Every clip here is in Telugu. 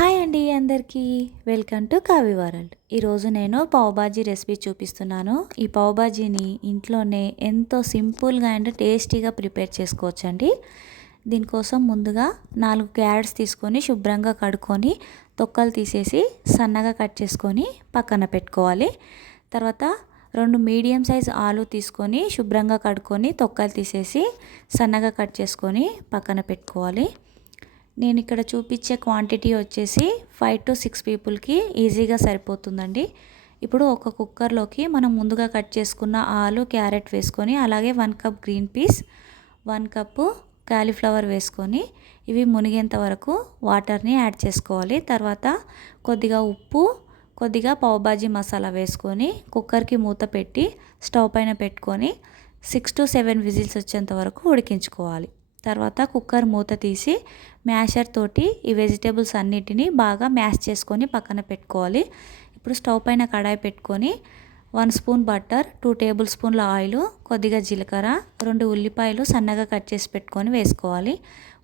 హాయ్ అండి అందరికీ. Welcome to Kavi world. ఈరోజు నేను పావుబాజీ రెసిపీ చూపిస్తున్నాను. ఈ పావుబాజీని ఇంట్లోనే ఎంతో సింపుల్గా అండ్ టేస్టీగా ప్రిపేర్ చేసుకోవచ్చండి. దీనికోసం ముందుగా నాలుగు క్యారెట్స్ తీసుకొని శుభ్రంగా కడుక్కొని తొక్కలు తీసేసి సన్నగా కట్ చేసుకొని పక్కన పెట్టుకోవాలి. తర్వాత రెండు మీడియం సైజ్ ఆలు తీసుకొని శుభ్రంగా కడుక్కొని తొక్కలు తీసేసి సన్నగా కట్ చేసుకొని పక్కన పెట్టుకోవాలి. నేను ఇక్కడ చూపించే క్వాంటిటీ వచ్చేసి ఫైవ్ టు సిక్స్ పీపుల్కి ఈజీగా సరిపోతుందండి. ఇప్పుడు ఒక కుక్కర్లోకి మనం ముందుగా కట్ చేసుకున్న ఆలు క్యారెట్ వేసుకొని అలాగే one cup green peas one cup cauliflower వేసుకొని ఇవి మునిగేంత వరకు వాటర్ని యాడ్ చేసుకోవాలి. తర్వాత కొద్దిగా ఉప్పు కొద్దిగా పావుబాజీ మసాలా వేసుకొని కుక్కర్కి మూత పెట్టి స్టవ్ పైన పెట్టుకొని సిక్స్ టు సెవెన్ విజిల్స్ వచ్చేంత వరకు ఉడికించుకోవాలి. తర్వాత కుక్కర్ మూత తీసి మ్యాషర్ తోటి ఈ వెజిటేబుల్స్ అన్నిటిని బాగా మ్యాష్ చేసుకొని పక్కన పెట్టుకోవాలి. ఇప్పుడు స్టవ్ పైన కడాయి పెట్టుకొని one spoon butter two table స్పూన్ల ఆయిల్ కొద్దిగా జీలకర్ర రెండు ఉల్లిపాయలు సన్నగా కట్ చేసి పెట్టుకొని వేసుకోవాలి.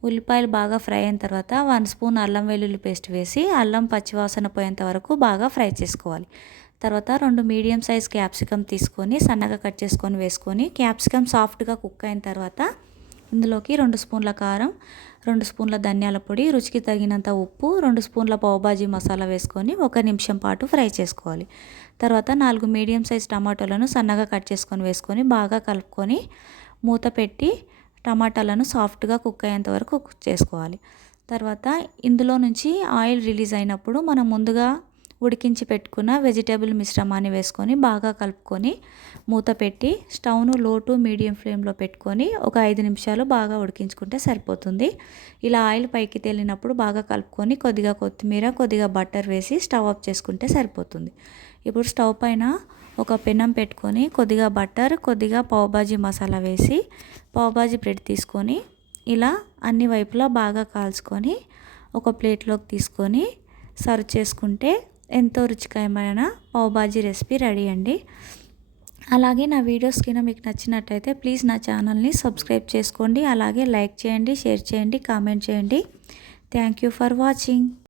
ఉల్లిపాయలు బాగా ఫ్రై అయిన తర్వాత వన్ స్పూన్ అల్లం వెల్లుల్లి పేస్ట్ వేసి అల్లం పచ్చివాసన పోయేంత వరకు బాగా ఫ్రై చేసుకోవాలి. తర్వాత రెండు మీడియం సైజ్ క్యాప్సికమ్ తీసుకొని సన్నగా కట్ చేసుకొని వేసుకొని క్యాప్సికమ్ సాఫ్ట్గా కుక్ అయిన తర్వాత ఇందులోకి రెండు స్పూన్ల కారం రెండు స్పూన్ల ధనియాల పొడి రుచికి తగినంత ఉప్పు రెండు స్పూన్ల పావుబాజీ మసాలా వేసుకొని ఒక నిమిషం పాటు ఫ్రై చేసుకోవాలి. తర్వాత నాలుగు మీడియం సైజ్ టమాటోలను సన్నగా కట్ చేసుకొని వేసుకొని బాగా కలుపుకొని మూత పెట్టి టమాటాలను సాఫ్ట్గా కుక్ అయ్యేంత వరకు కుక్ చేసుకోవాలి. తర్వాత ఇందులో నుంచి ఆయిల్ రిలీజ్ అయినప్పుడు మనం ముందుగా ఉడికించి పెట్టుకున్న వెజిటేబుల్ మిశ్రమాన్ని వేసుకొని బాగా కలుపుకొని మూత పెట్టి స్టవ్ను లో టు మీడియం ఫ్లేమ్లో పెట్టుకొని ఒక ఐదు నిమిషాలు బాగా ఉడికించుకుంటే సరిపోతుంది. ఇలా ఆయిల్ పైకి తేలినప్పుడు బాగా కలుపుకొని కొద్దిగా కొత్తిమీర కొద్దిగా బటర్ వేసి స్టవ్ ఆఫ్ చేసుకుంటే సరిపోతుంది. ఇప్పుడు స్టవ్ పైన ఒక పెనం పెట్టుకొని కొద్దిగా బటర్ కొద్దిగా పావుబాజీ మసాలా వేసి పావుబాజీ బ్రెడ్ తీసుకొని ఇలా అన్ని వైపులా బాగా కాల్చుకొని ఒక ప్లేట్లోకి తీసుకొని సర్వ్ చేసుకుంటే ఎంతో రుచికరమైన పావుబాజీ రెసిపీ రెడీ అండి. అలాగే నా వీడియోస్ కింద మీకు నచ్చినట్టయితే ప్లీజ్ నా ఛానల్ని సబ్స్క్రైబ్ చేసుకోండి. అలాగే లైక్ చేయండి షేర్ చేయండి కామెంట్ చేయండి. Thank you for watching.